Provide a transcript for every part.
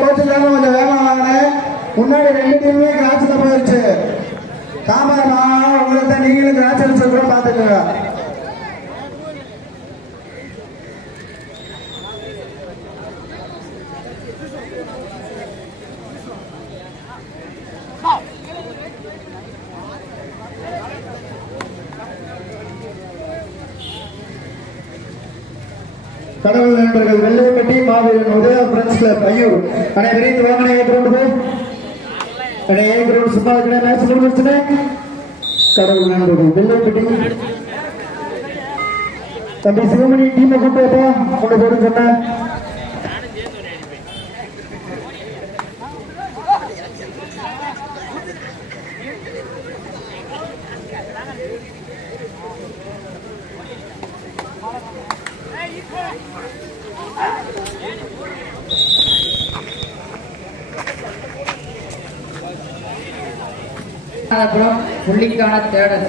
கோச்சுக்காம கொஞ்சம் வேகமா வாங்க. முன்னாடி 2 டீமுமே கிராச்சில் போயிருச்சு. தாமரமா உங்களுக்கு நீங்களும் கிராச் அடிச்சு கூட பாத்துக்கோங்க. கடவுள் நண்பர்கள் வெள்ளைப்பட்டி மாவீரன் உதயா பிரெண்ட்ஸ் கிளப் ஐயூர் அனை விரைந்து வாங்கின ஏற்கனவே அனை ஏற்கனவே சும்மா இருக்கிற மேட்ச் முடிஞ்சிருச்சுனே. கடவுள் நண்பர்கள் வெள்ளைப்பட்டி தம்பி சிவமணி டீமை கொண்டு வா கொண்டு போடுன்னு சொன்ன. புள்ளிக்கான தேடல்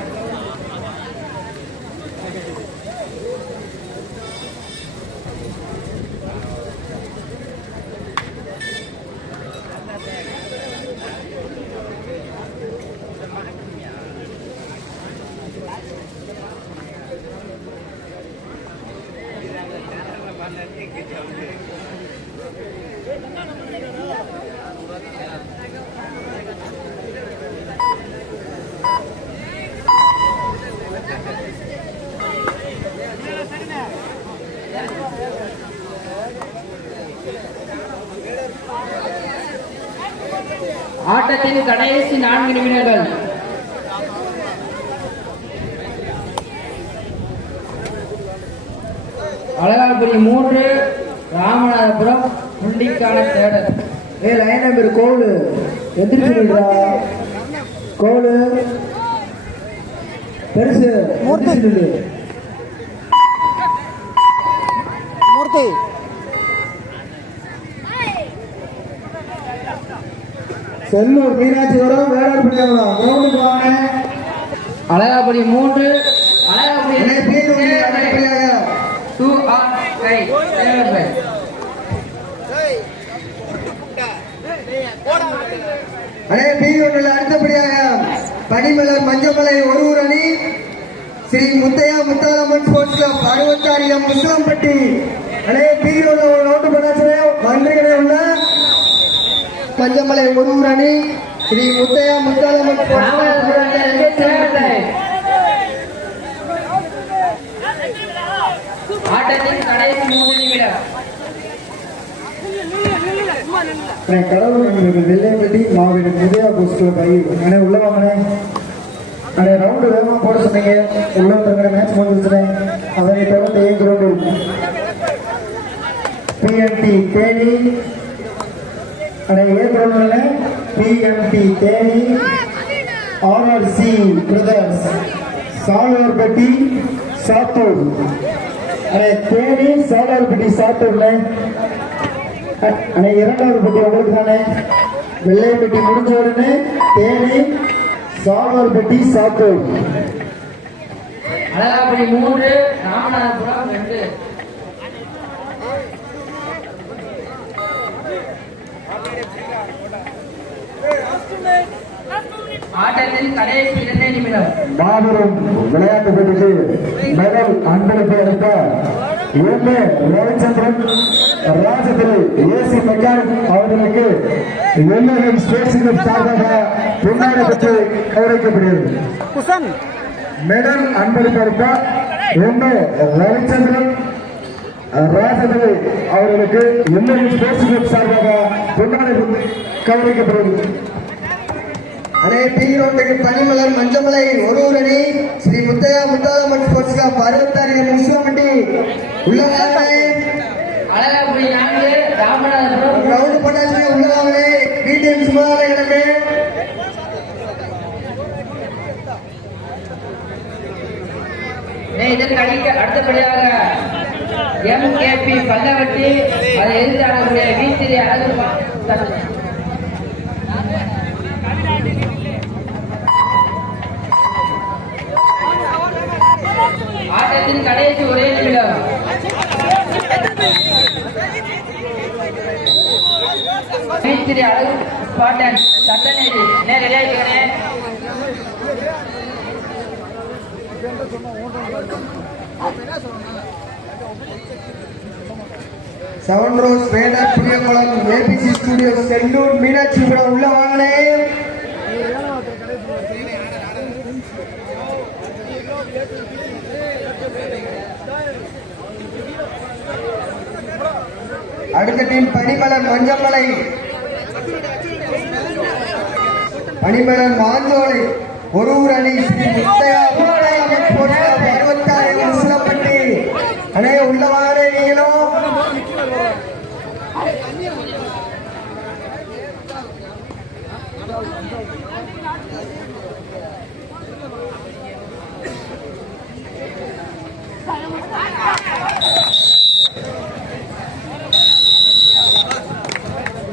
ஆட்டத்தின் கடைசி 4 நிமிடங்கள். அழகாபுரி 3 ராமநாதபுரம் புள்ளிக்கான தேடல். லைன் நம்பர் கோலு எந்திரிச்சுடா. கோலு பெருசு மூர்த்தி மூர்த்தி செல்லூர் மீனாட்சி வரும் வேளாண் பிள்ளைங்களா கிரவுண்டுக்கு வாங்க. அழகாபுரி 3 அழகாபுரி 2 ஆன் 5 அடே பி1 அடுத்தபடியாக பனிமலர் மஞ்சமலை ஒருவூர் அணி ஸ்ரீ முத்தையா முத்தாலம்மன் ஸ்போர்ட்ஸ் கிளப் 66 முஸ்லம்பட்டி. அடே பி1 ஒரு நோட்டு பண்ணாச்சு மந்திரிகளே உள்ள மஞ்சமலை ஒருவூர் அணி ஸ்ரீ முத்தையா முத்தாலம்மன் ஆட்டத்தின் கடைசி 3 நிமிடம். கடவுள் வெள்ளைப்பட்டி மாவீரன் உதயா போஸ்ட் பையன் உள்ள வாங்கினேன். ரவுண்டு வேகமா போட சொன்னீங்க. உள்ள தங்கிற மேட்ச் முடிஞ்சிருச்சுனேன். அதனை தொடர்ந்து கிரவுண்டில் பிஎம்டி தேனி கிரவுண்ட்ல PMT Theni RRC brothers Salurpatti Sattur. Theni Salurpatti சாத்தூர்ல இரண்டாவது பட்டி உங்களுக்கு தானே. வெள்ளைப்பட்டி முடிஞ்ச உடனே தேனி சாலூர்பட்டி சாத்தூர். அழகாபுரி 3 ராமநாதபுரம் 2. ஆட்டத்தின் கடைசி 2 நிமிடம். மாபெரும் விளையாட்டு போட்டிக்கு மெடல் அன்பளிப்பு அளித்த எம்ஏ ரவிச்சந்திரன் ராஜதிரி ஏசி மெக்கானிக் அவர்களுக்கு எம்ஏஎம் ஸ்போர்ட்ஸ் கிளப் சார்பாக பொன்னாடை பெற்று கௌரவிக்கப்படுகிறது. மெடல் அன்பளிப்பு அளித்த எம்ஏ ரவிச்சந்திரன் ராஜதிரி அவர்களுக்கு எம்ஏஎம் ஸ்போர்ட்ஸ் கிளப் சார்பாக பொன்னாடை கௌரவிக்கப்படுகிறது. அடே பி1 பனிமலர் மஞ்சமலை ஒருவூர் அணி ஸ்ரீ முத்தையா முத்தாலம்மன் ஸ்போர்ட்ஸ் கிளப் 66 முஸ்லம்பட்டி உள்ளதாங்களே. அழகாபுரி 4 ராமநாதபுரம் ரவுண்டு பண்ணாச்சு உள்ளதாங்களே. பிடிஎம் சுமார கிடக்கு. இதற்கு அடுத்தபடியாக எம்கேபி பல்லவட்டி அதை எதிர்த்தாடக்கூடிய வீட்டிலே அழகு ஆட்டத்தின் கடைசி 1 நிமிடம். ஸ்பாட்டன் சட்டநீதி ரெடி ஆயிட்டுக்கணே. செவன் ரோஸ் வேடர் புளியங்குளம் ஏபிசி ஸ்டுடியோ செல்லூர் மீனாட்சிபுரம் உள்ள வாங்கினே. அடுத்த டீம் பனிமலர் மஞ்சமலை, பனிமலர் மாஞ்சோலை ஒரு ஊர் அணி ஸ்ரீ முத்தையா பருவத்தாரி முஸ்லப்பட்டி. அண்ணே உள்ள வாங்கினே நீங்களும்.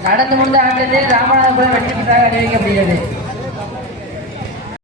நடந்து முடிந்த ஆட்டத்தில் ராமநாதபுரம் வெற்றி பெற்றாக அறிவிக்கப்படுகிறது.